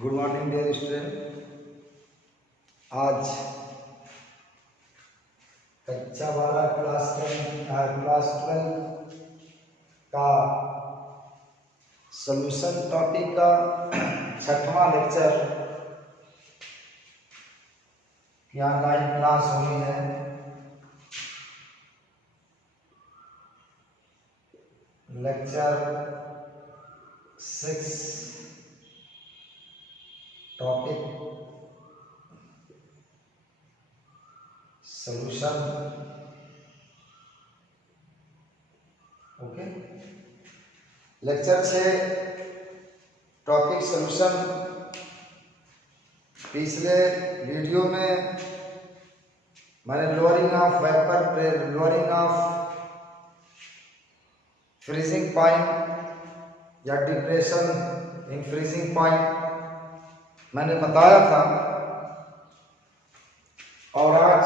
Good morning dear student. आज कक्षा 12 class 12 का सॉल्यूशन टॉपिक का 6वां लेक्चर यहाँ लाइव क्लास होनी है। Lecture 6 topic solution. Okay, lecture 6 topic solution. पिछले वीडियो में मैंने lowering of vapour, lowering of freezing point या डिप्रेशन इन फ्रीजिंग पॉइंट मैंने बताया था, और आज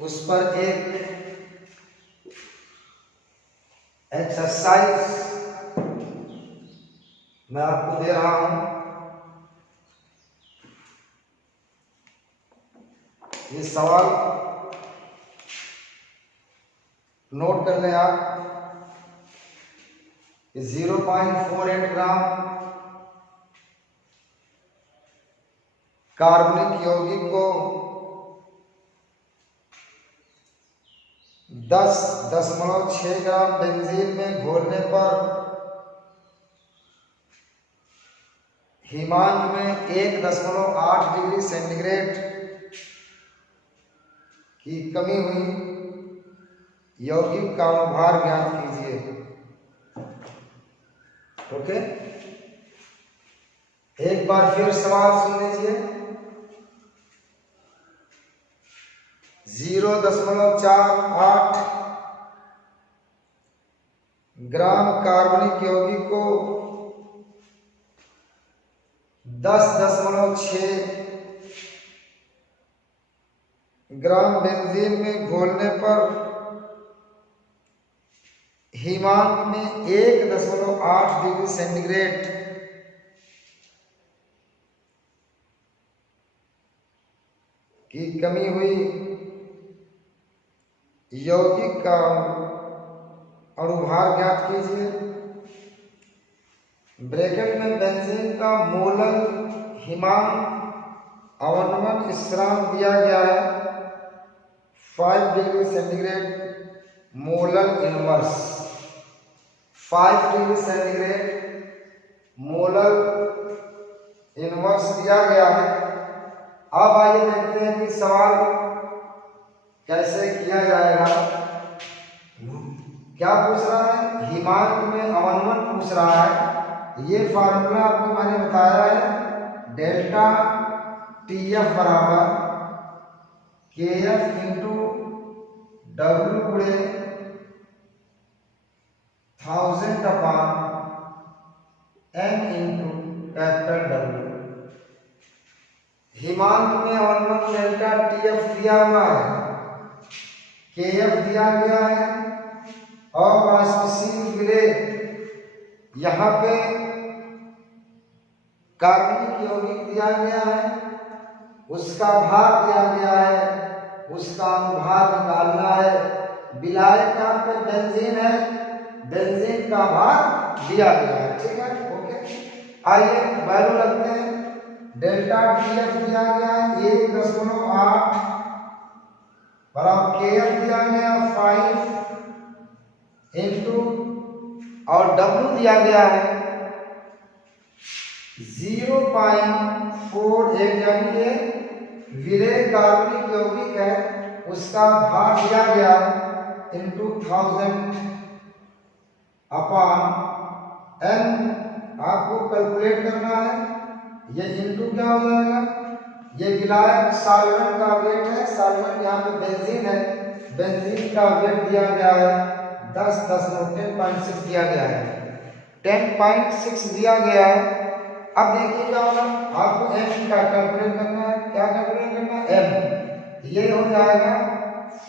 उस पर एक एक्सरसाइज मैं आपको दे रहा हूं। ये सवाल नोट कर लें आप। 0.48 ग्राम कार्बनिक यौगिक को 10.6 ग्राम बेंजीन में घोलने पर हिमांक में 1.8 डिग्री सेंटीग्रेड की कमी हुई। यौगिक का अनुभार ज्ञात कीजिए। ओके, एक बार फिर सवाल सुन लीजिए। 0.48 ग्राम कार्बनिक यौगिक को 10.6 ग्राम बेंजीन में घोलने पर हिमांक में 1.8 डिग्री सेंटीग्रेड की कमी हुई। यौगिक का अनुभार ज्ञात कीजिए। ब्रैकेट में बेंजीन का मोलल हिमांक अवनमन स्थिरांक दिया गया है 5 degree centigrade. Molal inverse 5 degree centigrade molal inverse दिया गया है। अब आइए देखते हैं कि सवाल कैसे किया जाएगा। क्या पूछ रहा है? हिमांक में अवनमन पूछ रहा है। ये फार्मूला आपको मैंने बताया है, डेल्टा टीएफ बराबर केएफ इंटू डब्ल्यू गुणे 1000 अपान एम इंटू कैपिटल डब्ल्यू। हिमांक में अवनमन डेल्टा टीएफ दिया हुआ है, केएफ दिया गया है, और वाष्पशील विलेय यहाँ पे कार्बनिक यौगिक दिया गया है, उसका भार दिया गया है, उसका अनुभार निकालना है। विलायक यहाँ पे बेंजीन है, बेंजीन का भार दिया गया है। ठीक है, ओके। आइए वैल्यू रखते हैं। डेल्टा टीएफ दिया गया है 1.8 बराबर केएफ दिया गया 5 इंटू और डब्ल्यू दिया गया है 0.48, यानी ये विलेय कार्बनिक यौगिक है, उसका भार दिया गया इंटू 1000 अपान एन। आपको कैलकुलेट करना है। ये इंटू क्या हो जाएगा? ये विलायक सॉल्वेंट का वेट है, सॉल्वेंट यहाँ पे बेंजीन है, बेंजीन का वेट दिया गया है 10.6 दिया गया है, 10.6 दिया गया है। अब देखिए क्या होगा, आपको एम का कैलकुलेट करना है। क्या कैलकुलेट करना है? एम। ये हो जाएगा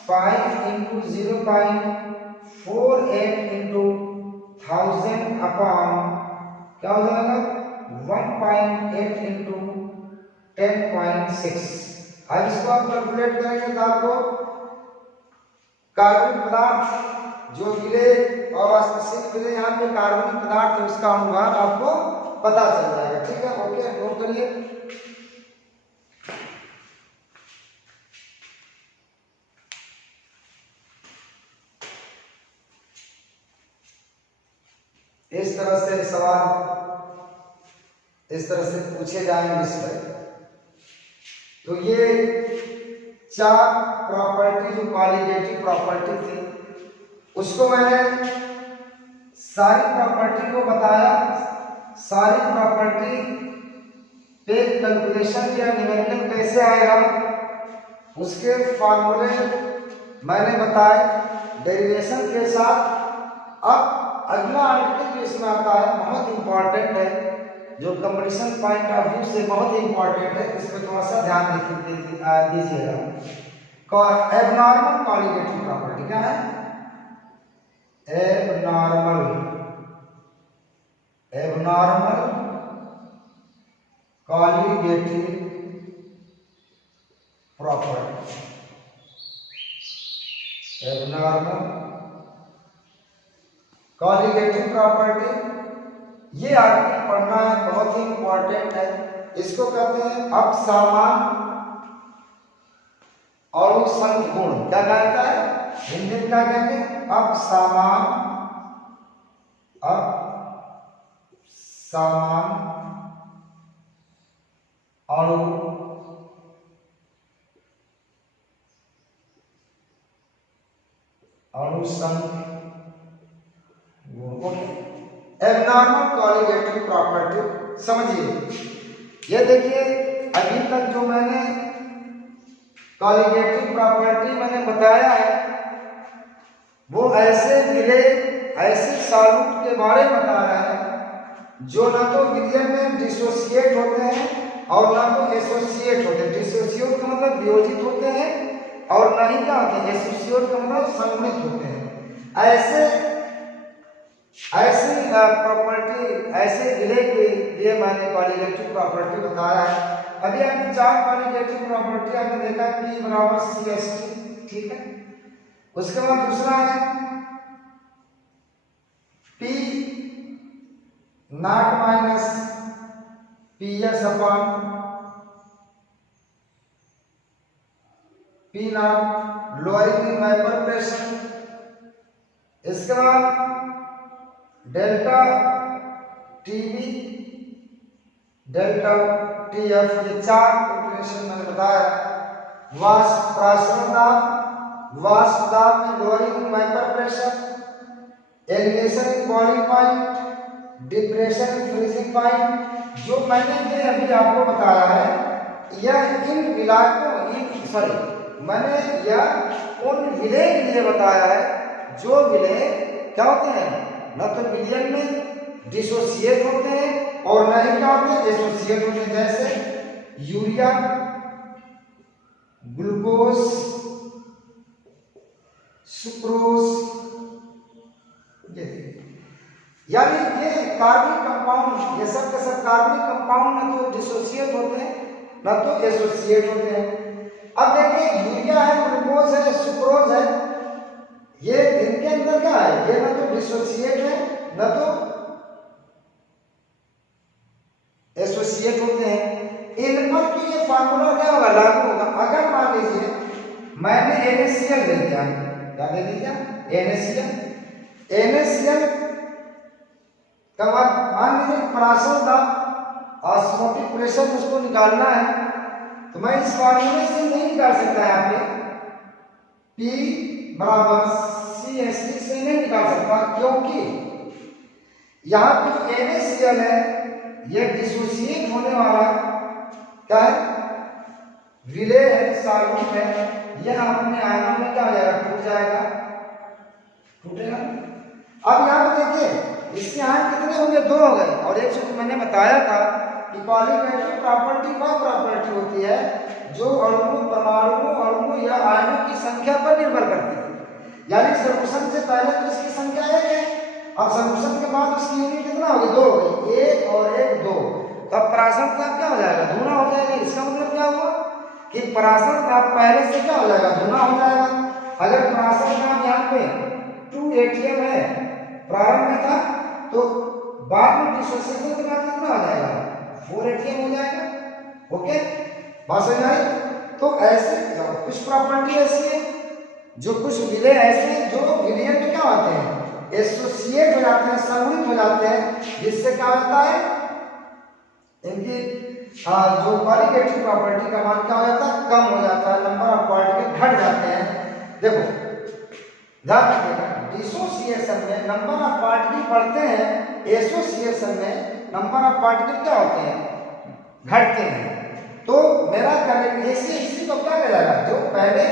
5 इंटू 0.48 इंटू 1000 अपान क्या हो जाएगा 1.8 इंटू 10.6। अब इसको आप कैलकुलेट करेंगे तो आपको कार्बनिक पदार्थ जो मिले और स्पेसिफिक मिले यहाँ पे कार्बनिक पदार्थ है उसका अनुभाग आपको पता चल जाएगा। ठीक है, ओके, नोट करिए। इस तरह से सवाल इस तरह से पूछे जाएंगे इस पर। तो ये 4 प्रॉपर्टी जो क्वालिटेटिव प्रॉपर्टी थी उसको मैंने सारी प्रॉपर्टी को बताया। सारी प्रॉपर्टी पे कैलकुलेशन या न्यूमेरिकल कैसे आएगा उसके फॉर्मूले मैंने बताए डेरिवेशन के साथ। अब अगला आर्टिकल जो इसमें आता है बहुत इंपॉर्टेंट है, जो कंपटीशन पॉइंट ऑफ व्यू से बहुत इंपॉर्टेंट है, इस पर थोड़ा सा ध्यान दीजिएगा। एबनॉर्मल कॉलिगेटिव प्रॉपर्टी क्या है? Abnormal colligative property. Abnormal colligative property, ये आर्टिकल पढ़ना है, बहुत ही इंपॉर्टेंट है। इसको कहते हैं अपसमान और संगुण। क्या कहता है हिंदी में? क्या कहते हैं? अपसमान और अनुसंग। एबनॉर्मल कॉलिगेटिव प्रॉपर्टी समझिए। ये देखिए अभी तक जो मैंने कॉलिगेटिव प्रॉपर्टी मैंने बताया है वो ऐसे मिले ऐसे सॉल्यूट के बारे में बता रहा है जो ना तो विलयन में डिसोसिएट होते हैं और ना तो एसोसिएट होते हैं। डिसोसिएट का मतलब वियोजित होते हैं और ना ही क्या होते हैं एसोसिएट का मतलब संगुणित होते हैं। ऐसी प्रॉपर्टी ऐसे विलय के लिए मैंने कॉलिगेटिव प्रॉपर्टी बताया है। अभी आपने 4 कॉलिगेटिव प्रॉपर्टी आपने देखा P बराबर CH2, ठीक है। उसके बाद दूसरा है P not minus PS upon P not lowering in vapour pressure. इसके बाद डेल्टा TB डेल्टा TF, ये 4 कैलकुलेशन मैंने बताया। वाष्प प्रासरण दाब में lowering in vapour pressure, elevation in boiling point, depression in freezing point. जो मैंने ये अभी आपको बताया है यह इन विलायकों मैंने यह उन विलय के लिए बताया है जो विलय क्या होते हैं न तो विलयन में डिसोसिएट होते हैं और न ही क्या होते हैं एसोसिएट होते हैं। जैसे यूरिया, ग्लूकोज, सुक्रोज, यानी ये कार्बनिक कंपाउंड, ये सब के सब कार्बनिक कंपाउंड न तो डिसोसिएट होते हैं न तो एसोसिएट होते हैं। अब देखिए यूरिया है, ग्लूकोज है, सुक्रोज है, ये इनके अंदर क्या है ये न तो डिसोसिएट है न तो एसोसिएट होते हैं। इन पर तो ये फार्मूला क्या होगा लागू होगा। अगर मान लीजिए मैंने NaCl ले लिया, क्या ले लिया NaCl का मान लीजिए प्रासरण दाब ऑस्मोटिक प्रेशर उसको निकालना है तो मैं इस फार्मूले से नहीं निकाल सकता है। आपने P बराबर CH3 से नहीं निकाल सकता क्योंकि यहाँ पे NaCl है, ये डिसोसिएट होने वाला क्या है विलय है, सॉल्यूट है, यह अपने आयनों में क्या हो जाएगा टूट जाएगा, टूटेगा। अब यहाँ पे देखिए इसके आयन कितने हो गए 2 हो गए। और एक जो मैंने बताया था कि कॉलिगेटिव प्रॉपर्टी वह प्रॉपर्टी होती है जो अणु परमाणु या आयनों की संख्या पर निर्भर करती है। यानी सॉल्यूशन से पहले तो इसकी संख्या 1 है, अब सॉल्यूशन के बाद उसकी यूनिट कितना होगी 2 होगी, 1 और 1 2। तब पराशर ताप क्या हो जाएगा, धुना हो जाएगा। इसका मतलब क्या हुआ कि पराशर ताप पहले से क्या हो जाएगा, धुना हो जाएगा। अगर पराशर ताप यहाँ पे 2 atm है, प्रारंभ में था, तो बाद में डिसोसिएशन के बाद कितना हो जाएगा, 4 atm हो जाएगा। ओके, बात समझ आई। तो ऐसे कुछ प्रॉपर्टी ऐसी है, जो कुछ विलय ऐसे हैं जो विलयन में क्या होते हैं, एसोसिएट हो जाते हैं, संगठित हो जाते हैं, जिससे क्या होता है, इनकी जो कॉलिगेटिव प्रॉपर्टी का मान क्या हो जाता है, कम हो जाता है, नंबर ऑफ पार्टिकल घट जाते हैं। देखो ध्यान रखिएगा, डिसोसिएशन में नंबर ऑफ पार्टिकल बढ़ते हैं, एसोसिएशन में नंबर ऑफ पार्टिकल क्या होते हैं, घटते हैं। तो मेरा कहना इसी को क्या कहा जाएगा, जो पहले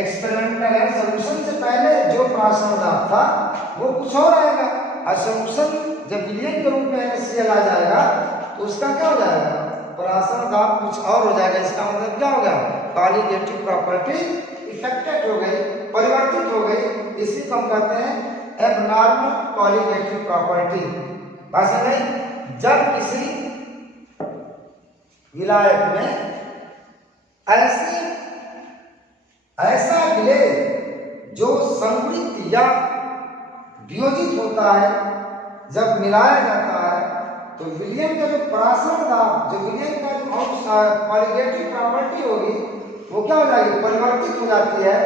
एक्सपेरिमेंटल है, सॉल्यूशन से पहले जो पराशर ताप था वो कुछ और आएगा, और सॉल्यूशन जब विलयन के रूप में NaCl आ जाएगा तो उसका क्या हो जाएगा, पराशर ताप कुछ और हो जाएगा। इसका मतलब क्या होगा, कॉलिगेटिव प्रॉपर्टी इफेक्टेड हो गई, परिवर्तित हो गई। इसी को हम कहते हैं एबनॉर्मल कॉलिगेटिव प्रॉपर्टी। बात समझ आई। जब किसी विलायक में ऐसा विलय जो संगृहित या वियोजित होता है, जब मिलाया जाता है, तो विलयन का जो पराशर ताप, जो विलयन का जो कॉलिगेटिव प्रॉपर्टी होगी वो क्या हो जाएगी, परिवर्तित हो जाती है।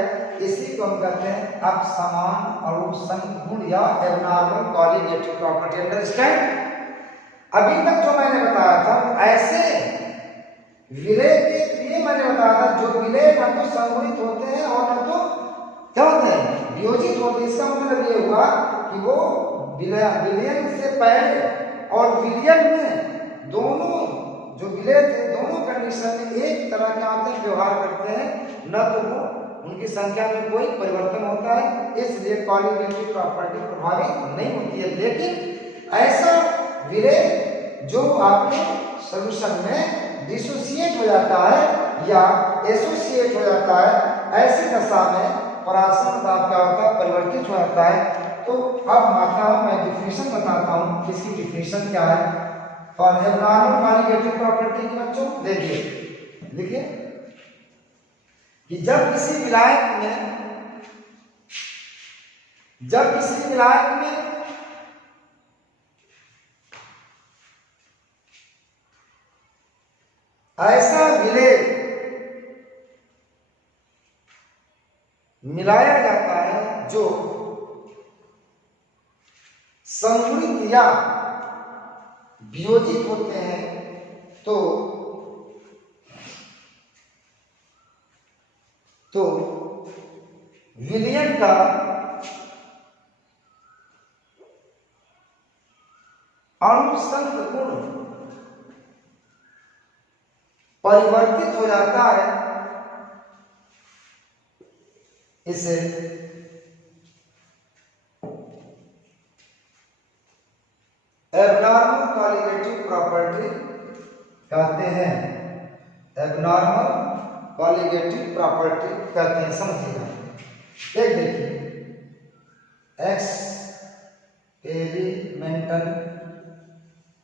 इसी को हम कहते हैं अपसमान अणु संघ या एबनॉर्मल कॉलिगेटिव प्रॉपर्टी। अंडरस्टैंड। अभी तक जो मैंने बताया था ऐसे विलय के लिए मैंने बताया था, जो विलय न तो संगठित होते हैं और न तो क्या होते हैं, वियोजित होते हैं। इसका मतलब ये हुआ कि वो विलयन से पहले और विलयन में दोनों जो विलय थे, दोनों कंडीशन में एक तरह के आते व्यवहार करते हैं, न तो वो उनकी संख्या में कोई परिवर्तन होता है, इसलिए कॉलिगेटिव प्रॉपर्टी प्रभावित नहीं होती है। लेकिन ऐसा विलय जो आपके सॉल्यूशन में डिसोसिएट हो जाता है या एसोसिएट हो जाता है, ऐसी दशा में पराशर ताप क्या होता है, परिवर्तित हो जाता है। तो अब माता मैं डिफिनेशन बताता हूँ, इसकी डिफिनेशन क्या है। और एबनॉर्मल कॉलिगेटिव प्रॉपर्टी की बच्चों देखिए, लिखिए कि जब किसी विलायक में ऐसा विलय मिलाया जाता है जो संगृहित या वियोजित होते हैं, तो विलयन का अणुसंघ गुण परिवर्तित हो जाता है। इसे एबनॉर्मल कॉलिगेटिव प्रॉपर्टी कहते हैं। एबनॉर्मल कॉलिगेटिव प्रॉपर्टी कहते हैं, समझिएगा। एक देखिए,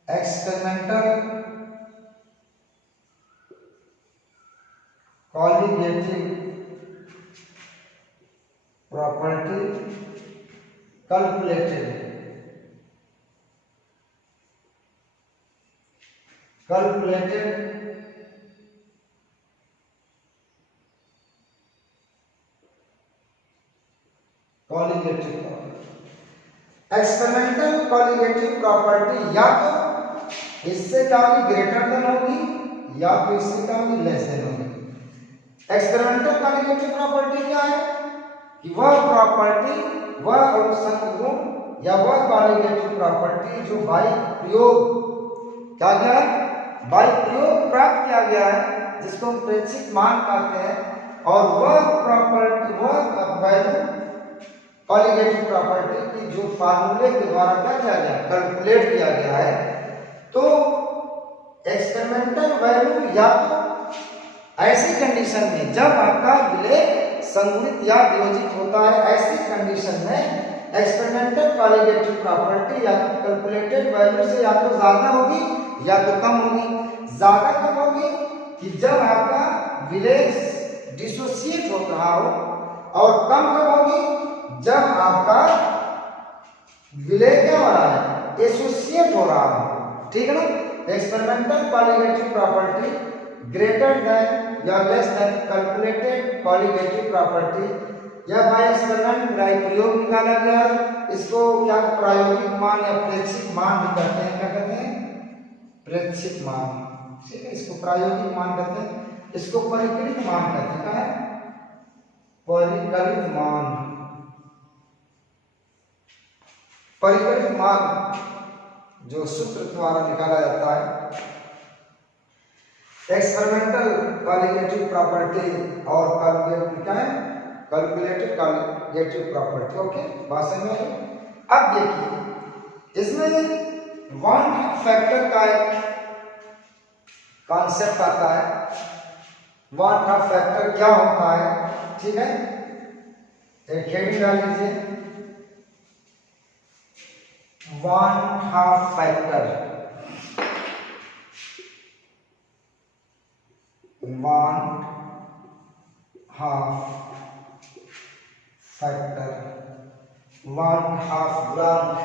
experimental colligative property calculated colligative property. Experimental colligative property या तो इससे क्या होगी, ग्रेटर देन होगी, या तो इससे क्या होगी, लेस देन होगी। एक्सपेरिमेंटल कॉलिगेटिव प्रॉपर्टी क्या है कि वह प्रॉपर्टी, वह अणुसंघ गुण या वह कॉलिगेटिव प्रॉपर्टी जो बाई प्रयोग क्या गया है, बाई प्रयोग प्राप्त किया गया है, जिसको हम प्रेक्षित मान कहते हैं, और वह प्रॉपर्टी, वह वैल्यू कॉलिगेटिव प्रॉपर्टी की जो फार्मूले के द्वारा क्या किया गया, कैलकुलेट किया गया है। तो एक्सपेरिमेंटल वैल्यू या तो ऐसी कंडीशन में जब आपका विलय संगृहित या वियोजित होता है, ऐसी कंडीशन में एक्सपेरिमेंटल कॉलिगेटिव प्रॉपर्टी या कैलकुलेटेड वैल्यू से या तो ज्यादा होगी या तो कम होगी। ज्यादा कब होगी कि जब आपका विलेज डिसोसिएट हो रहा हो, और कम कब होगी जब आपका विलेज क्या हो रहा है, एसोसिएट हो रहा हो। ठीक है ना। Experimental colligative property greater than या less than calculated colligative property, यह बाय एक्सपेरिमेंट प्रयोग निकाला गया है। इसको क्या प्रायोगिक मान या प्रेक्षित मान भी कहते हैं। क्या कहते हैं? प्रेक्षित मान। ठीक है, इसको प्रायोगिक मान कहते हैं, इसको परिकलित मान कहते हैं। क्या है? परिकलित मान। परिकलित मान जो सूत्र द्वारा निकाला जाता है। एक्सपेरिमेंटल कॉलिगेटिव प्रॉपर्टी और कैलकुलेटेड क्या है, कैलकुलेटेड कॉलिगेटिव प्रॉपर्टी। ओके, बात समझ में आई? अब देखिए इसमें वन फैक्टर का एक कॉन्सेप्ट आता है। वन हाफ फैक्टर क्या होता है? ठीक है, एक हेडिंग डाल लीजिए, one half factor. One half factor, one half गुणांक,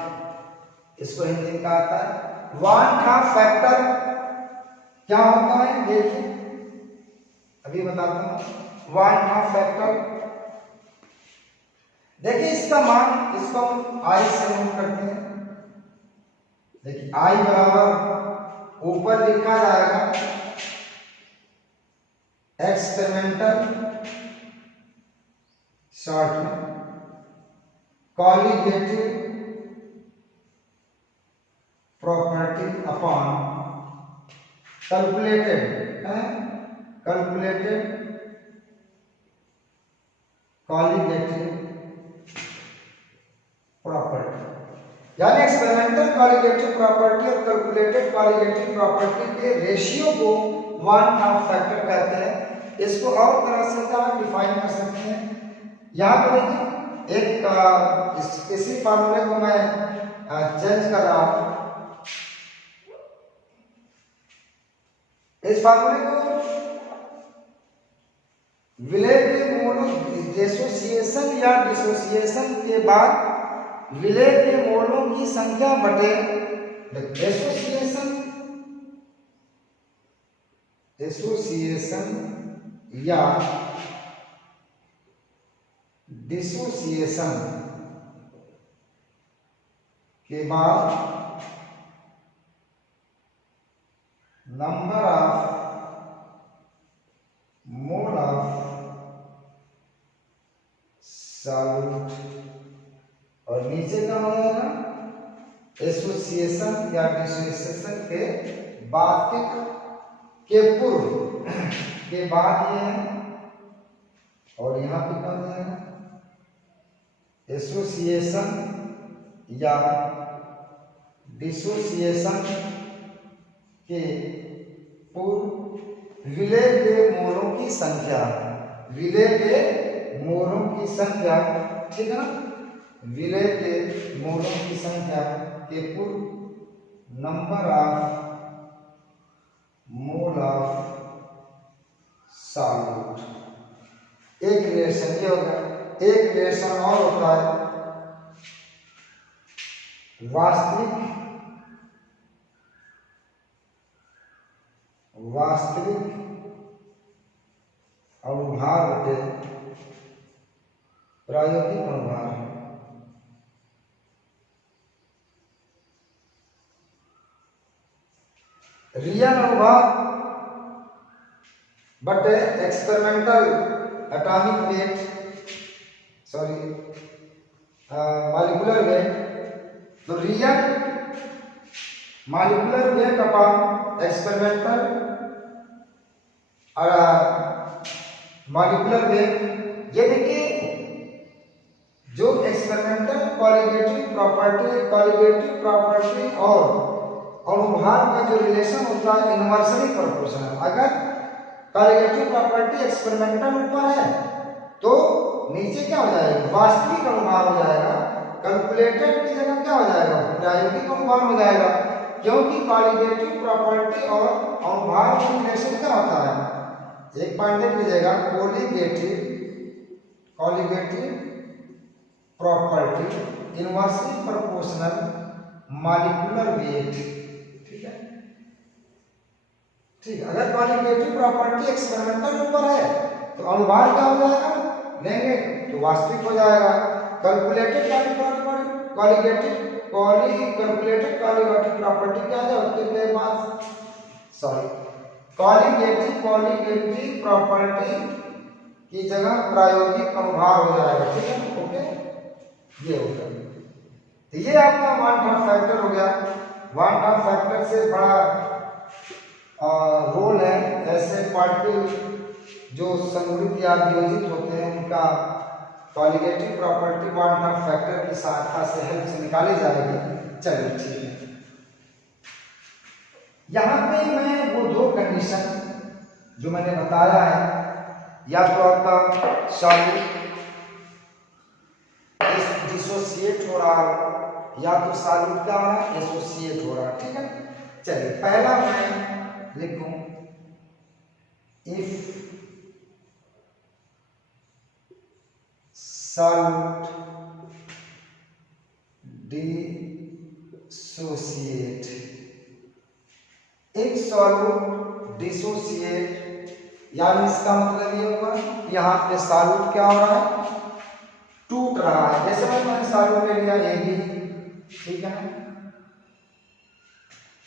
इसको हिंदी में कहा जाता है। वन हाफ फैक्टर क्या होता है देखिए, अभी बताता हूं। वन हाफ फैक्टर देखिए, इसका मान, इसको हम आई से नोट करते हैं। देखिए आई बराबर ऊपर लिखा जाएगा एक्सपेरिमेंटल शॉर्ट में कॉलिगेटिव प्रॉपर्टी अपॉन कैलकुलेटेड है, कैलकुलेटेड कॉलिगेटिव प्रॉपर्टी। यानी एक्सपेरिमेंटल कॉलिगेटिव प्रॉपर्टी और कैलकुलेटेड कॉलिगेटिव प्रॉपर्टी के रेशियो को वन हाफ फैक्टर कहते हैं। इसको और तरह से क्या डिफाइन कर सकते हैं, यहाँ पर देखिए एक इसी फार्मूले को मैं चेंज कर रहा हूं। इस फार्मूले को विलेय के मोलों एसोसिएशन या डिसोसिएशन के बाद विलेय के मोलों की संख्या बटे एसोसिएशन या डिसोसिएशन के बाद number of mole of solute, और नीचे क्या हो जाएगा, एसोसिएशन या डिसोसिएशन के बाद के पूर्व के बाद ये है, और यहां पे क्या हो जाएगा, एसोसिएशन या डिसोसिएशन के पूर्व विलेय के मोलों की संख्या, विलेय के मोलों की संख्या, ठीक है ना, विलेय के मोलों की संख्या के पूर्व number of mole of solute. एक रिलेशन ये होगा। एक रिलेशन और होता है वास्तविक अनुभार बटे प्रायोगिक अनुभार। रियल अनुभार बटे experimental atomic weight, sorry molecular weight. तो real molecular weight upon experimental और मॉलिक्यूलर वेट। ये देखिए जो एक्सपेरिमेंटल कॉलिगेटिव प्रॉपर्टी और अनुभार का जो रिलेशन होता है इनवर्सली प्रोपोर्शनल। अगर कॉलिगेटिव प्रॉपर्टी एक्सपेरिमेंटल ऊपर है तो नीचे क्या हो जाएगा, वास्तविक अनुभार हो जाएगा। कैलकुलेटेड की जगह क्या हो जाएगा, प्रायोगिक अनुभार हो जाएगा। क्योंकि कॉलिगेटिव प्रॉपर्टी और अनुभाग में रिलेशन क्या होता है, एक पॉइंट देख लीजिएगा, colligative property inversely proportional molecular weight. ठीक है, ठीक है। अगर कॉलिगेटिव प्रॉपर्टी एक्सपेरिमेंटल ऊपर है तो अनुभाग क्या हो जाएगा, लेंगे तो वास्तविक हो जाएगा। कैलकुलेटेड कॉलिगेटिव प्रॉपर्टी क्या है उसके पास, सॉरी, कॉलिगेटिव प्रॉपर्टी की जगह प्रायोगिक अनुभाग हो जाएगा। ठीक है, ओके, ये हो गया। तो ये आपका वन थर्ड फैक्टर हो गया। वन थर्ड फैक्टर से बड़ा रोल है ऐसे पार्टिकल जो संगुणित या वियोजित होते हैं, उनका colligative property one third factor की सहायता से हेल्प से निकाली जाएगी। चलिए ठीक है, यहाँ पे मैं वो दो कंडीशन जो मैंने बताया है, या तो आपका सॉलिड डिसोसिएट हो रहा हो या तो सॉलिड क्या हो रहा है, एसोसिएट हो रहा है। ठीक है, चलिए पहला मैं लिखूं, इफ सॉल्यूट डिसोसिएट, एक सॉल्यूट डिसोसिएट, यानी इसका मतलब ये हुआ कि यहाँ पे सॉल्यूट क्या हो रहा है, टूट रहा है। जैसे मैंने सॉल्यूट ले लिया ए बी, ठीक है ना,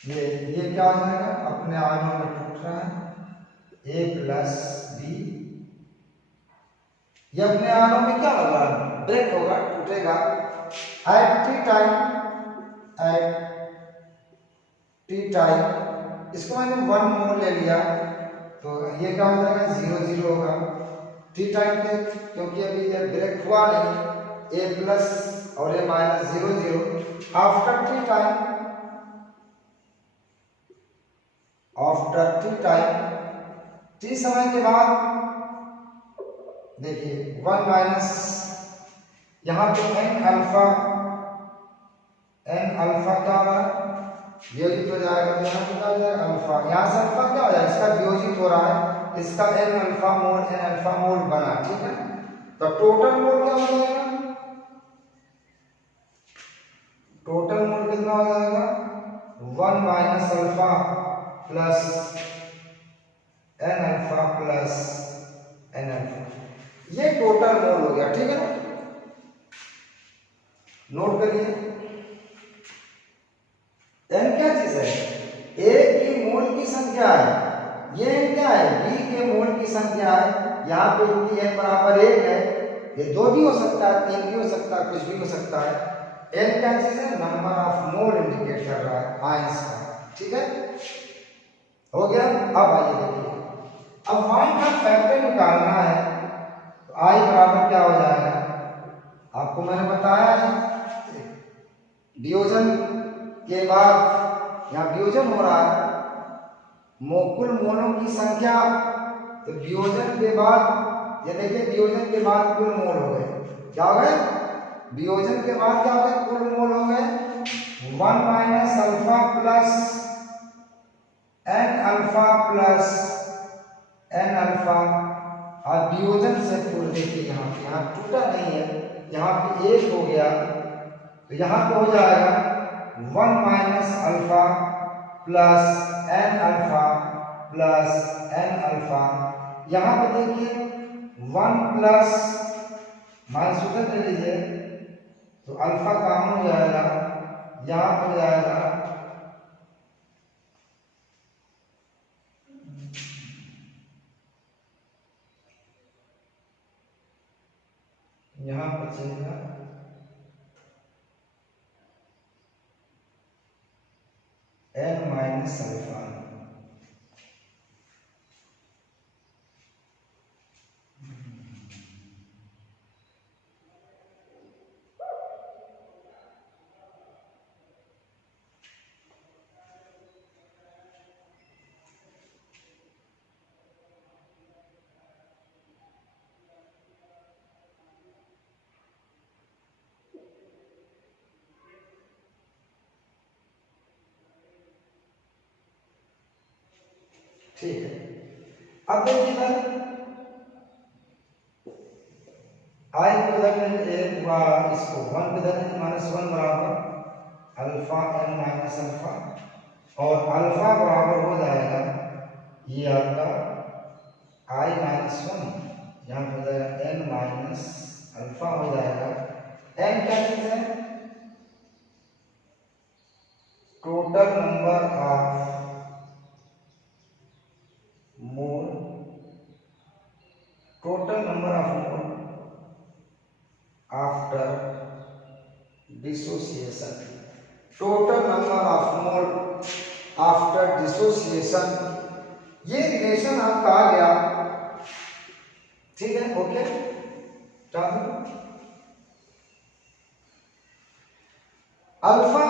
ये क्या हो जाएगा, अपने आयनों में टूट रहा है, ए प्लस बी, ये अपने आयनों में क्या होगा, ब्रेक होगा, टूटेगा। एट टी टाइम इसको मैंने 1 मोल ले लिया तो ये क्या हो जाएगा, 0 0 होगा टी टाइम पे, क्योंकि अभी ये ब्रेक हुआ नहीं, ए प्लस और A minus 0 0। After T time T समय के बाद देखिए 1 माइनस, यहाँ पे एन अल्फा क्या होगा, वियोजित हो जाएगा, तो यहाँ पे क्या हो जाएगा अल्फा, यहाँ से अल्फा क्या हो जाएगा, इसका वियोजित हो रहा है, इसका एन अल्फा मोल बना। ठीक है, तो टोटल मोल क्या हो जाएगा, टोटल मोल कितना हो जाएगा, 1 minus alpha plus n alpha plus n alpha, ये टोटल मोल हो गया। ठीक है, नोट करिए, एन क्या चीज है, ए की मोल की संख्या है, ये एन क्या है, बी के मोल की संख्या है। यहाँ पे इनकी एन बराबर 1 है, ये 2 भी हो सकता है, 3 भी हो सकता है, कुछ भी हो सकता है। एन क्या चीज है, नंबर ऑफ मोल इंडिकेट कर रहा है आयंस का। ठीक है, हो गया। अब आइए देखिए, अब वन का फैक्टर निकालना है, तो आई बराबर क्या हो जाएगा, आपको मैंने बताया है, वियोजन के बाद यहाँ वियोजन हो रहा है, कुल मोलों की संख्या, तो वियोजन के बाद ये देखिए, वियोजन के बाद कुल मोल हो गए, क्या हो गए, वियोजन के बाद क्या हो गए, कुल मोल हो गए 1 minus alpha plus n alpha plus n alpha. अब वियोजन से पूर्ण देखिए, यहाँ टूटा नहीं है, यहाँ पे 1 हो गया, तो यहाँ पे हो जाएगा 1 minus alpha plus n alpha plus n alpha. यहाँ पे देखिए 1 प्लस माइनस सूत्र ले लीजिए, तो अल्फा कॉमन हो जाएगा, यहाँ पर जाएगा यहाँ बचेगा एन माइनस अल्फा। ठीक है। अब देखिए इधर आई को इधर एक हुआ, इसको 1 पे इधर -1 बराबर अल्फा n माइनस अल्फा, और अल्फा बराबर हो जाएगा ये आपका i माइनस 1, यहाँ पे जाएगा n माइनस अल्फा हो जाएगा। n क्या चीज है? Total number of mole, total number of mole after dissociation, total number of mole after dissociation, ये रिलेशन आपका आ गया। ठीक है, ओके। अल्फा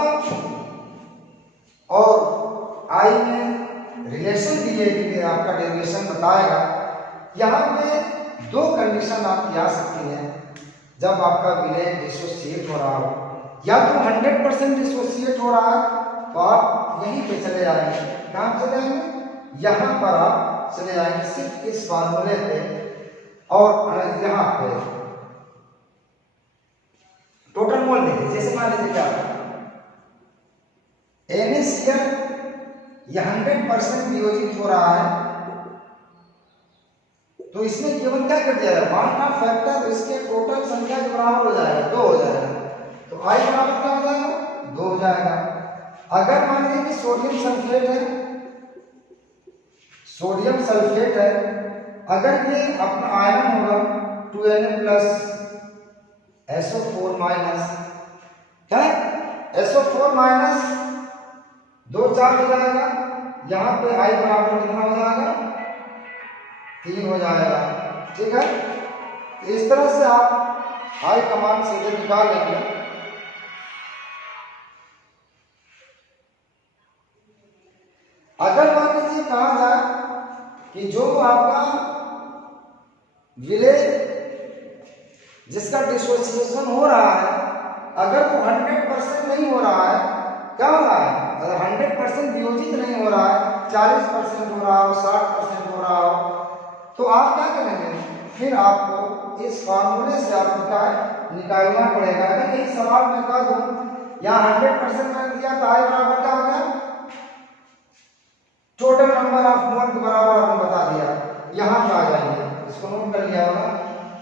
और आई में रिलेशन दिए भी आपका डेरिवेशन बताएगा। यहाँ पे दो कंडीशन आपकी आ सकती है जब आपका विलेय डिसोसिएट हो रहा हो, या तो 100% डिसोसिएट हो रहा है तो आप यहीं पे चले जाएंगे। कहाँ चले जाएंगे? यहाँ पर आप चले जाएंगे सिर्फ इस फार्मूले पे, और यहाँ पे टोटल मोल देखिए। जैसे मान लीजिए क्या NaCl यह 100% वियोजित हो रहा है, तो इसमें केवल क्या कर दिया जाएगा, वन का फैक्टर इसके टोटल संख्या के बराबर हो जाएगा, 2 हो जाएगा। तो I बराबर क्या हो जाएगा? 2 हो जाएगा। अगर मान लीजिए कि सोडियम सल्फेट है, सोडियम सल्फेट है, अगर ये अपना आयरन होगा 2Na प्लस SO4 माइनस, क्या है? SO4 माइनस 2 4 हो जाएगा। यहाँ पे I बराबर कितना हो जाएगा? 3 हो जाएगा। ठीक है, इस तरह से आप I का मान सीधे निकाल लेंगे। अगर मान लीजिए कहा जाए कि जो आपका विलेय जिसका डिसोसिएशन हो रहा है, अगर वो 100% नहीं हो रहा है, क्या हो रहा है? अगर 100% वियोजित नहीं हो रहा है, 40% हो रहा हो, 60% हो रहा हो, तो आप क्या करेंगे? फिर आपको इस फार्मूले से आपको क्या निकालना पड़ेगा। अगर यही सवाल मैं कर दूं, यहाँ 100% मैंने दिया तो I बराबर क्या हो गया? टोटल नंबर ऑफ मोल के बराबर आपने बता दिया। यहाँ पे आ जाएंगे, इसको नोट कर लिया होगा।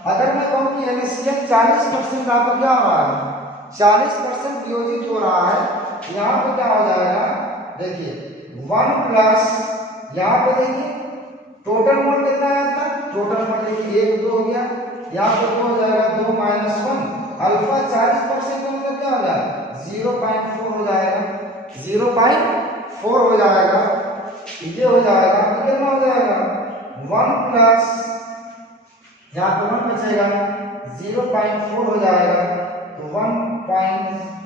अगर मैं कहूँ कि NaCl 40% आपका क्या हो रहा है, 40% वियोजित हो रहा है, यहाँ पे क्या हो जाएगा? देखिए 1 प्लस, यहाँ पे देखिए टोटल मोल कितना आया था? टोटल मोल देखिए 1 2 हो गया, यहाँ पे 2 हो जाएगा, 2 माइनस 1, अल्फा 40% का मतलब क्या हो जाएगा? 0.4 हो जाएगा, 0.4 हो जाएगा। ये हो जाएगा तो कितना हो जाएगा? 1 प्लस, यहाँ पे 1 बचेगा, 0.4 हो जाएगा, तो 1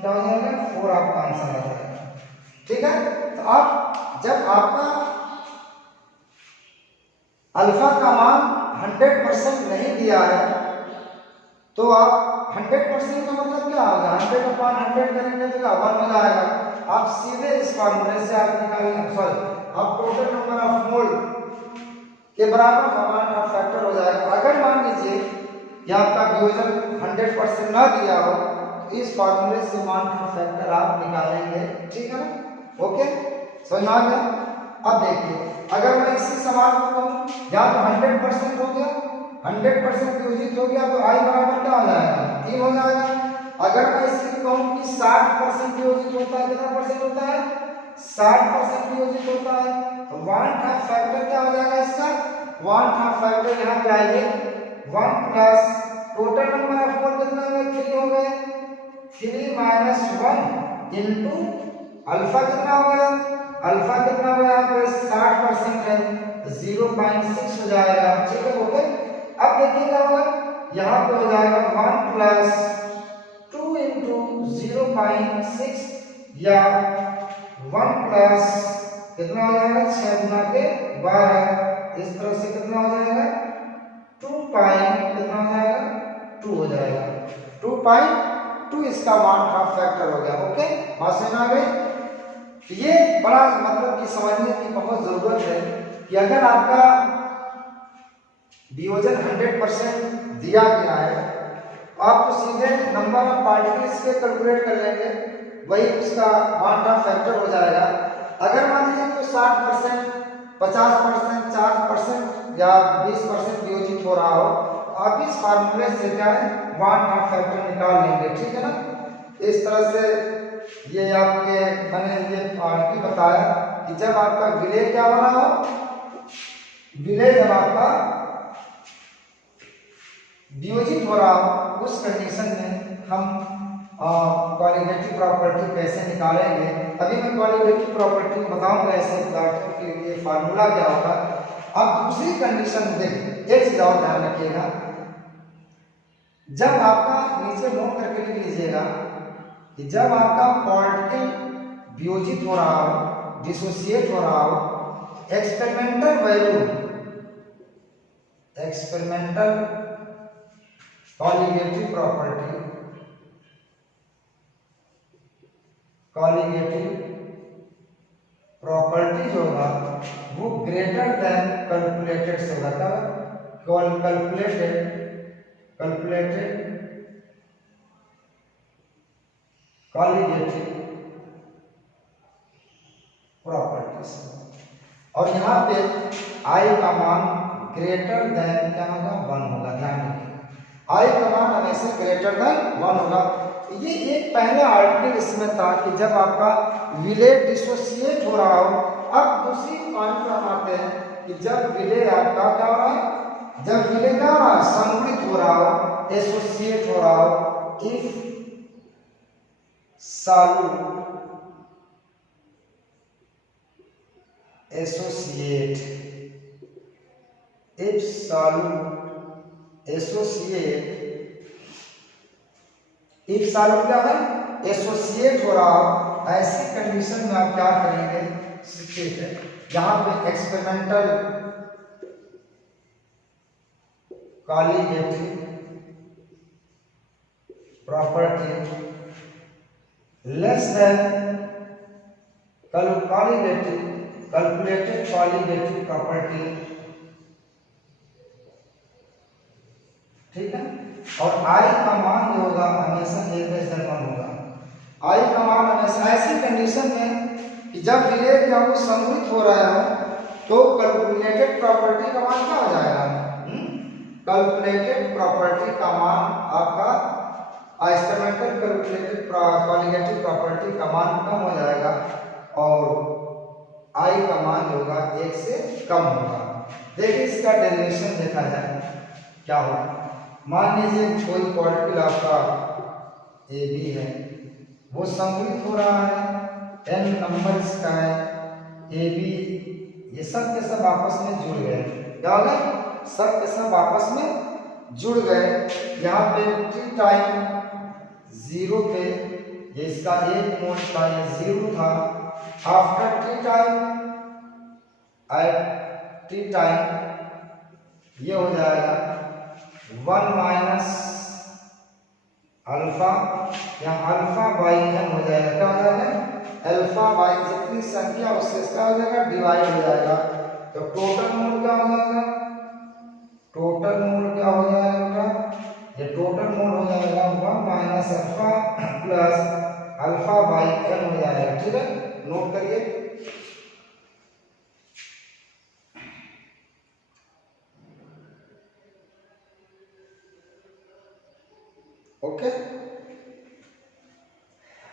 क्या हो जाएगा? 4 आपका आंसर आ जाएगा। ठीक है, तो अब जब आपका अल्फा का मान 100% नहीं दिया है, तो आप 100% का मतलब क्या होगा? 100/100 करेंगे तो क्या 1 हो जाएगा। आप सीधे इस फार्मूले से आप निकालेंगे, सॉरी आप टोटल नंबर ऑफ मोल के बराबर अमाउंट ऑफ फैक्टर हो जाएगा। अगर मान लीजिए कि आपका वियोजन 100% ना दिया हो, तो इस फार्मूले से अमाउंट ऑफ फैक्टर आप निकालेंगे। ठीक है ना? ओके, समझ आ गया? अब देखिए, अगर मैं इसी सवाल को कहूँ, या तो 100% हो गया, 100% वियोजित हो गया, तो I बराबर क्या हो जाएगा? 3 हो जाएगा। अगर मैं इसी कहूँ कि 60% वियोजित होता है, कितना परसेंट होता है? 60% वियोजित होता है, तो 1/2 फैक्टर क्या हो जाएगा इसका? 1/2 फैक्टर यहाँ पे आएंगे 1 plus total number of mole कितना हो गया? 3 हो गए, 3 माइनस 1 इंटू अल्फा कितना हो गया? अल्फा कितना हो गया? यहाँ पे 60% है, 0.6 हो जाएगा। ठीक है, ओके। अब देखिए क्या होगा, यहाँ पे हो जाएगा 1 प्लस 2 इंटू 0.6, या 1 प्लस कितना हो जाएगा? 6 गुना के 12, इस तरह से कितना हो जाएगा? 2 पाई कितना हो जाएगा? 2 हो जाएगा, 2 इसका 1/2 फैक्टर हो गया। ओके, बात समझ आ गई? ये बड़ा मतलब कि समझने की बहुत जरूरत है कि अगर आपका वियोजन 100% दिया गया है तो आप तो सीधे नंबर ऑफ पार्टिकल्स के कैलकुलेट कर लेंगे, वही उसका क्वांट ऑफ फैक्टर हो जाएगा। अगर मान लीजिए तो 60%, 50%, 40% या 20% वियोजित हो रहा हो, आप इस फार्मूले से क्या है क्वांट ऑफ फैक्टर निकाल लेंगे, ठीक है ना। इस तरह से ये आपके मैंने ये भी बताया कि जब आपका विलय क्या हो रहा हो, विलय जब आपका वियोजित हो रहा हो उस कंडीशन में हम क्वालिटेटिव प्रॉपर्टी कैसे निकालेंगे। अभी मैं क्वालिटेटिव प्रॉपर्टी बताऊंगा ऐसे पदार्थों के लिए फार्मूला क्या होगा। अब दूसरी कंडीशन में देखिए, एक चीज और ध्यान रखिएगा, जब आपका नीचे नोट करके लिख लीजिएगा कि जब आपका पार्टिकल वियोजित हो रहा हो, डिसोसिएट हो रहा हो, experimental value, experimental colligative property, colligative property जो होगा वो ग्रेटर देन कैलकुलेटेड से होगा। कैलकुलेटेड कॉलिगेटिव प्रॉपर्टीज, और यहाँ पे आई का मान ग्रेटर देन क्या होगा 1 होगा। ध्यान रखिए आई का मान हमेशा ग्रेटर देन 1 होगा। ये एक पहला आर्टिकल इसमें था कि जब आपका विलय डिसोसिएट हो रहा हो। अब दूसरी पॉइंट पर आते हैं कि जब विलय आपका क्या हो रहा है, जब विलय क्या हो रहा है संगुणित हो रहा हो, एसोसिएट हो रहा हो, if solute associate, if solute associate, if solute क्या है एसोसिएट हो रहा हो, ऐसी कंडीशन में आप क्या करेंगे, जहां पे experimental colligative property less than colligative calculated colligative property, ठीक है। और आई का मान जो होगा हमेशा 1 होगा। आई का मान हमेशा ऐसी कंडीशन में कि जब विलय क्या हो संगुणित हो रहा है तो कैलकुलेटेड प्रॉपर्टी का मान क्या हो जाएगा, कैलकुलेटेड प्रॉपर्टी का मान आपका एक्सपेरिमेंटल कैलकुलेटेड कॉलिगेटिव प्रॉपर्टी का मान कम हो जाएगा और आई का मान जो होगा 1 से कम होगा। देखिए इसका डेरिवेशन देखा जाए क्या होगा। मान लीजिए कोई पार्टिकल आपका ए बी है, वो संगुणित हो रहा है, n नंबर इसका है, ए बी, ये सब के सब आपस में जुड़ गए। क्या हो गए, सब के सब आपस में जुड़ गए। यहाँ पे टी टाइम 0 पे ये इसका 1 मोल था, ये 0 था। After T time, at T time ये हो जाएगा 1 माइनस अल्फा, यहाँ अल्फा बाई एन हो जाएगा। क्या हो जाएगा, अल्फा बाई जितनी संख्या उससे क्या हो जाएगा डिवाइड हो जाएगा। तो टोटल मोल क्या हो जाएगा, टोटल मोल क्या हो जाएगा, ये टोटल मोल हो जाएगा 1 minus alpha plus alpha by n हो जाएगा। ठीक है, नोट करिए। ओके,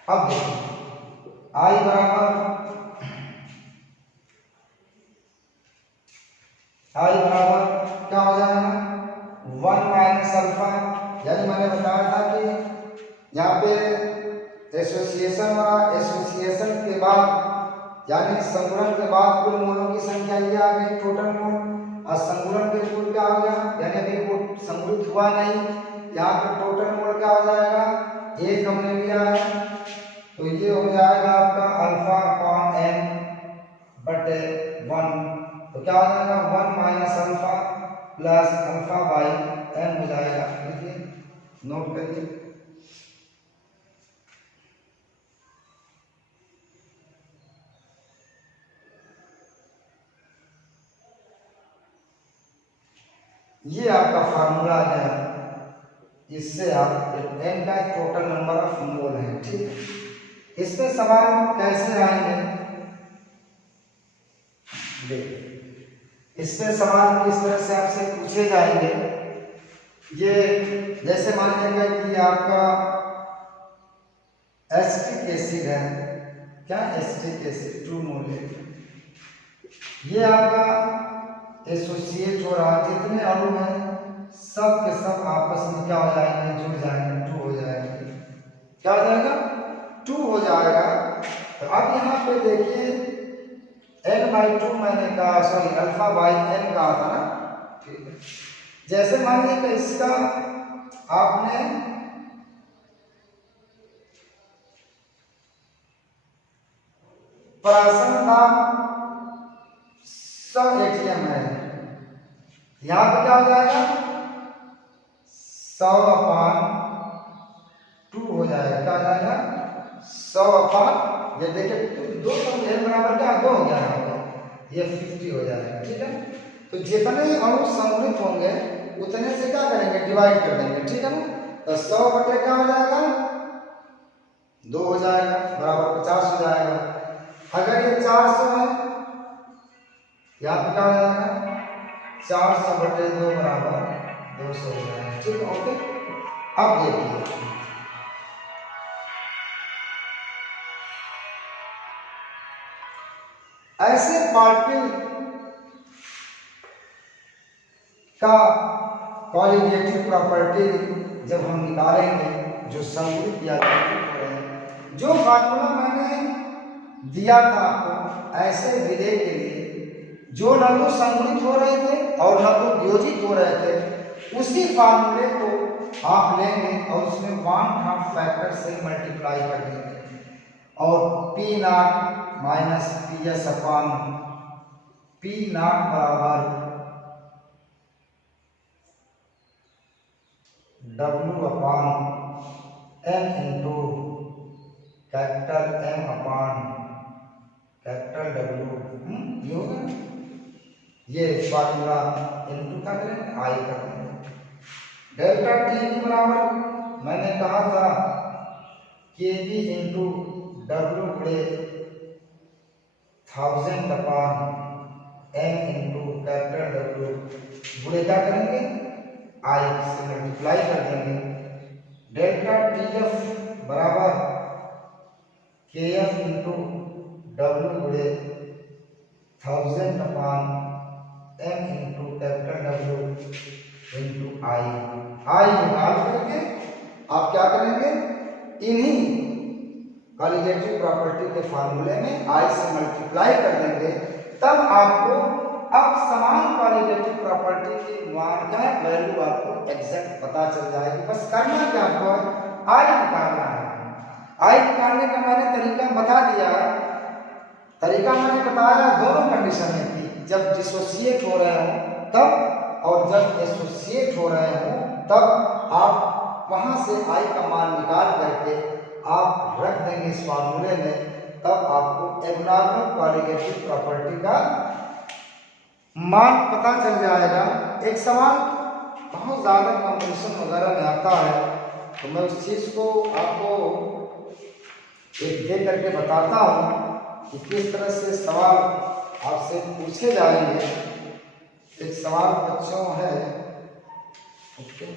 अब देखिए आई बराबर क्या हो जाएगा 1 माइनस अल्फा, यानी मैंने बताया था कि यहाँ पे एसोसिएशन हुआ, एसोसिएशन के बाद यानी संगुणन के बाद कुल मोलों की संख्या ये आ गई टोटल मोल, और संगुणन के कुल क्या हो गया, यानी अभी वो संगुणित हुआ नहीं, यहाँ पे टोटल मोल क्या हो जाएगा 1 हमने लिया है, तो ये हो जाएगा आपका अल्फा अपॉन एन बटे 1। तो क्या हो जाएगा 1 minus alpha plus alpha by n हो जाएगा। लिखिए, नोट करिए। ये आपका फार्मूला आ गया, इससे आप n का टोटल नंबर ऑफ मोल है। ठीक है, इसमें सवाल कैसे आएंगे देखिए, इसमें सवाल किस तरह से आपसे पूछे जाएंगे। ये जैसे मान लीजिए कि आपका एसिटिक एसिड है, क्या एसिटिक एसिड 2 मोल है, ये आपका एसोसिएट हो रहा, जितने अणु हैं सब के सब आपस में क्या हो जाएंगे, जुड़ जाएंगे, 2 हो जाएंगे। क्या हो जाएगा, 2 हो जाएगा। तो अब यहाँ पे देखिए n/2 मैंने कहा, सॉरी अल्फा बाई n कहा था ना। ठीक है, जैसे मान लीजिए कि इसका आपने प्राशन दाब 100 ATM है, यहाँ पे क्या हो जाएगा 100/2 हो जाएगा। क्या हो जाएगा 100/, ये देखिए 200 बराबर क्या 2 हो गया, ये 50 हो जाएगा। ठीक है, तो जितने अणु सम्मिलित होंगे उतने से क्या करेंगे, डिवाइड कर देंगे। ठीक है ना, तो 100 बटे क्या हो जाएगा 2 हो जाएगा, बराबर 50 हो जाएगा। अगर ये 400 है, यहाँ पे क्या हो जाएगा 400 बटे 2 बराबर 200 हो जाएगा। ठीक है, ओके। अब देखिए ऐसे पार्टिकल का कॉलिगेटिव प्रॉपर्टी जब हम निकालेंगे, जो संतुलित या जो फार्मूला मैंने दिया था आपको ऐसे विलेय के लिए, जो न तो संतुलित हो रहे थे और न तो वियोजित हो रहे थे, उसी फार्मूले को आप लेंगे और उसमें 1/2 फैक्टर से मल्टीप्लाई कर देंगे और P0 माइनस PS अपान P0 बराबर W अपान M इंटू कैपिटल M अपान कैपिटल W, ये होगा। ये फार्मूला इंटू क्या करेंगे, I कर देंगे। डेल्टा टी बराबर मैंने कहा था KB इंटू W गुणे 1000 अपान M इंटू कैपिटल W गुणे क्या करेंगे, I से मल्टीप्लाई कर देंगे। डेल्टा TF बराबर KF इंटू W गुणे 1000 अपान M into capital W into I निकाल करके आप क्या करेंगे, इन्हीं कॉलिगेटिव प्रॉपर्टी के फार्मूले में I से मल्टीप्लाई कर देंगे। तब आपको अब समान कॉलिगेटिव प्रॉपर्टी की मान का वैल्यू आपको एग्जैक्ट पता चल जाएगी। बस करना क्या आपको, I निकालना है। I निकालने का मैंने तरीका बता दिया है। तरीका मैंने बताया दोनों कंडीशन में थी, जब डिसोसिएट हो रहे हो तब और जब एसोसिएट हो रहे हो तब आप वहां से I का मान निकाल करके आप रख देंगे इस फार्मूले में, तब आपको एब्नॉर्मल कॉलिगेटिव प्रॉपर्टी का मान पता चल जाएगा। एक सवाल बहुत ज़्यादा कंपटीशन वगैरह में आता है, तो मैं उस चीज़ को आपको एक दे करके बताता हूँ कि किस तरह से सवाल आपसे पूछे जाएंगे। एक सवाल बच्चों है, ओके,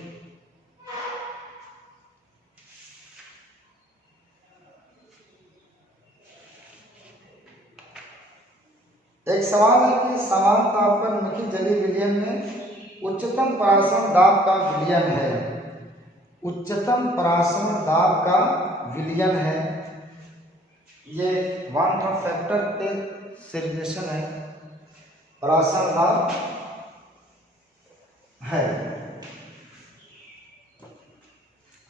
एक सवाल है कि समान ताप पर निखिल जली विलयन में उच्चतम परासरण दाब का विलयन है। उच्चतम परासरण दाब का विलयन है, ये 1/2 फैक्टर पे से रिलेशन है। परासरण दाब है,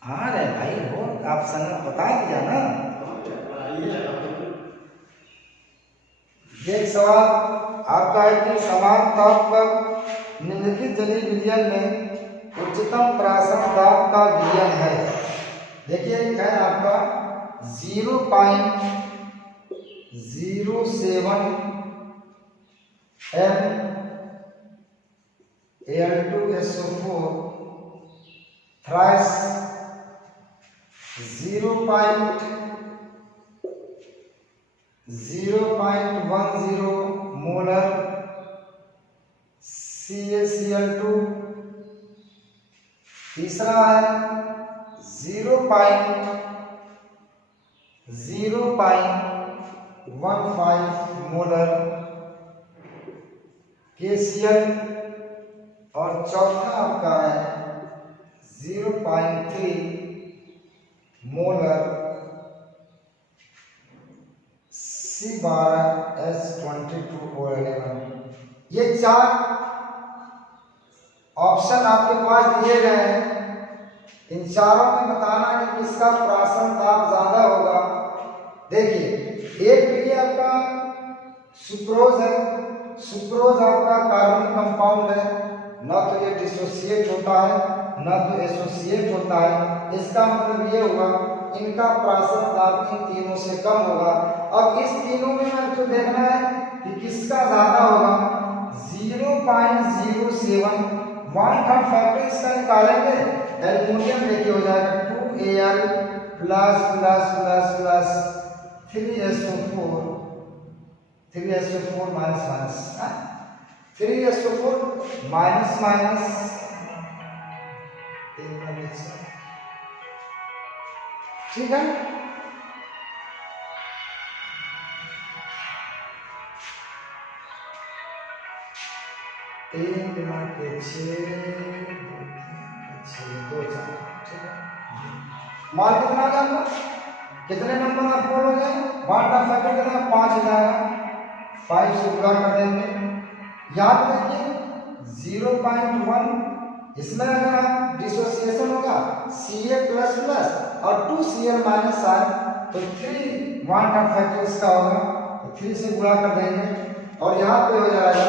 हाँ रे भाई वो आप संग बता दिया ना। एक सवाल आपका है कि समान ताप पर निम्नलिखित जलीय विलयन में उच्चतम परासरण दाब का विलयन है। देखिए है आपका 0.07 m Al2SO4 thrice 0.10 molar CaCl2। तीसरा है 0.15 मोलर KCl। और चौथा आपका है 0.3 मोलर C12H22O11। ये 4 ऑप्शन आपके पास दिए गए हैं। इन चारों में बताना कि किसका प्राशन दाब ज्यादा होगा। देखिए, एक भी आपका सुक्रोज है। सुक्रोज आपका कार्बनिक कंपाउंड है, ना तो ये डिसोसिएट होता है ना तो एसोसिएट होता है। इसका मतलब ये हुआ इनका प्राशन दाब इन तीनों से कम होगा। अब इस तीनों में आपको देखना है कि किसका ज्यादा होगा। 0.07 वन थर्ड फैक्टर इसका निकालेंगे। एल्युमिनियम देखिए हो जाएगा 2Al plus plus plus plus 3SO4 minus minus 3SO4 minus minus ठीक है। तीन दिमाग के 6 2 4 ठीक है। मान कितना आ जाएगा, कितने नंबर आप बोलोगे। वन का फैक्टर कितना 5 हो जाएगा। 5 से गुणा कर देंगे। याद रखिए 0.1 इसमें अगर आप डिसोसिएशन होगा Ca प्लस प्लस और 2Cl माइनस आए तो 3 वन का फैक्टर इसका होगा तो 3 से गुणा कर देंगे। और यहाँ पे हो जाएगा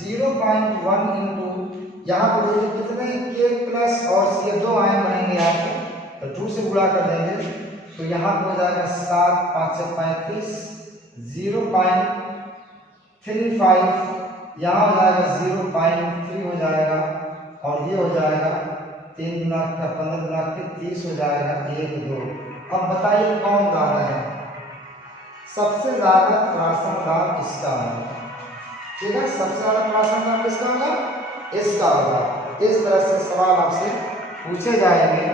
0.1 इंटू यहाँ पे देखिए कितने K प्लस और Ca 2 आयन बनेंगे यहाँ पे तो 2 से गुणा कर देंगे तो यहाँ पे हो जाएगा 7 5 से 35 0.35 यहाँ हो जाएगा 0.3 हो जाएगा और ये हो जाएगा 3 गुना का 15 गुना के 30 हो जाएगा 1 2। अब बताइए कौन ज्यादा है। सबसे ज्यादा प्राशन दाब इसका है। ठीक है, सबसे ज्यादा प्राशन दाब किसका होगा, इसका होगा। इस तरह से सवाल आपसे पूछे जाएंगे।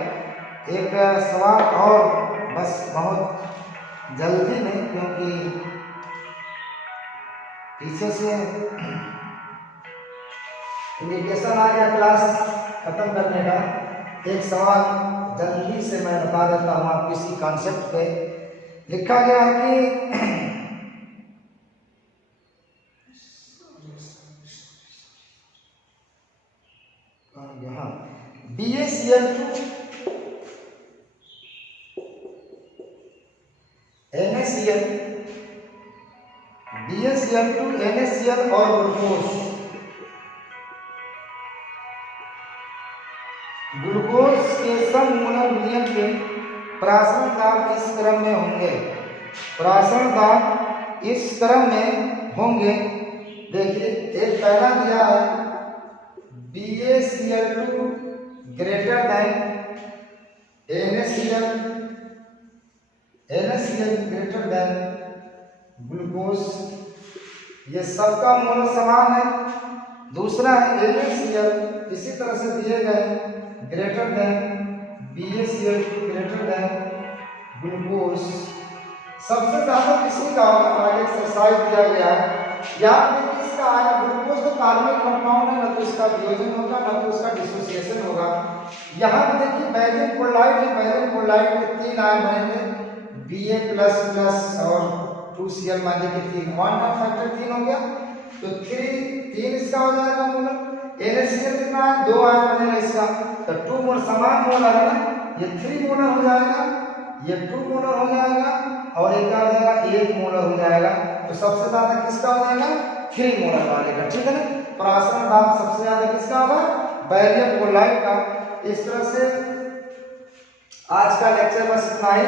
एक सवाल और बस बहुत जल्दी में, क्योंकि पीछे से इंडिकेशन आ गया क्लास खत्म करने का। एक सवाल जल्दी से मैं बता देता हूँ आपको। इसी कॉन्सेप्ट पे लिखा गया है कि यहाँ BaCl2 NaCl BaCl2 NaCl और ग्लूकोज के सम मोलर विलयन के प्राशन दाब इस क्रम में होंगे। प्राशन दाब इस क्रम में होंगे। देखिए, एक पहला दिया है BaCl2 greater than NaCl greater than glucose, ये सबका मोल समान है। दूसरा है NaCl इसी तरह से दिए गए greater than BaCl greater than glucose. सबसे ज्यादा किसी का होगा, आगे एक्सरसाइज दिया गया है। याद रखिए इसका आया ग्लूकोज तो कार्बनिक कंपाउंड है, ना तो इसका वियोजन होगा ना तो इसका डिसोसिएशन होगा। यहाँ पे देखिए बैरियम क्लोराइड है, बैरियम क्लोराइड में 3 आयन बनेंगे Ba प्लस प्लस और 2Cl माइनस के 3 वन का फैक्टर 3 हो गया तो 3 इसका हो जाएगा मोलर। NaCl कितना है 2 आयन बनेगा इसका तो 2 मोलर समान मोलर है ना, ये 3 मोलर हो जाएगा, ये 2 मोलर हो जाएगा और एक क्या हो जाएगा 1 मोलर हो जाएगा। तो सबसे ज्यादा किसका हो जाएगा 3 मोलर वाले का। ठीक है ना, प्राशन दाब सबसे ज्यादा किसका होगा बैरियम क्लोराइड का। इस तरह से आज का लेक्चर बस इतना ही।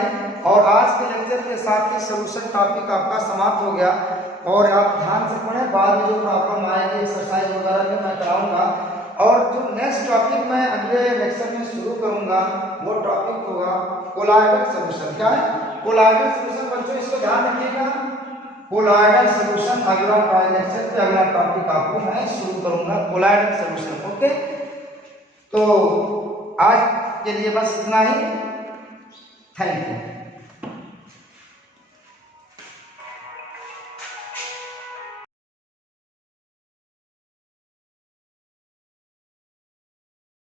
और आज के लेक्चर के साथ ही सॉल्यूशन टॉपिक आपका समाप्त हो गया। और आप ध्यान से पढ़ें, बाद में जो प्रॉब्लम आएगी एक्सरसाइज वगैरह में मैं कराऊंगा। और जो नेक्स्ट टॉपिक मैं अगले लेक्चर में शुरू करूंगा वो टॉपिक होगा कोलॉइडल सॉल्यूशन। क्या है? Colloidal solution. बच्चों इसको ध्यान रखिएगा, कोलॉइडल सॉल्यूशन अगला लेक्चर पे अगला टॉपिक आपको मैं शुरू करूंगा, कोलॉइडल सॉल्यूशन। ओके, तो आज के लिए बस इतना ही। Thank you.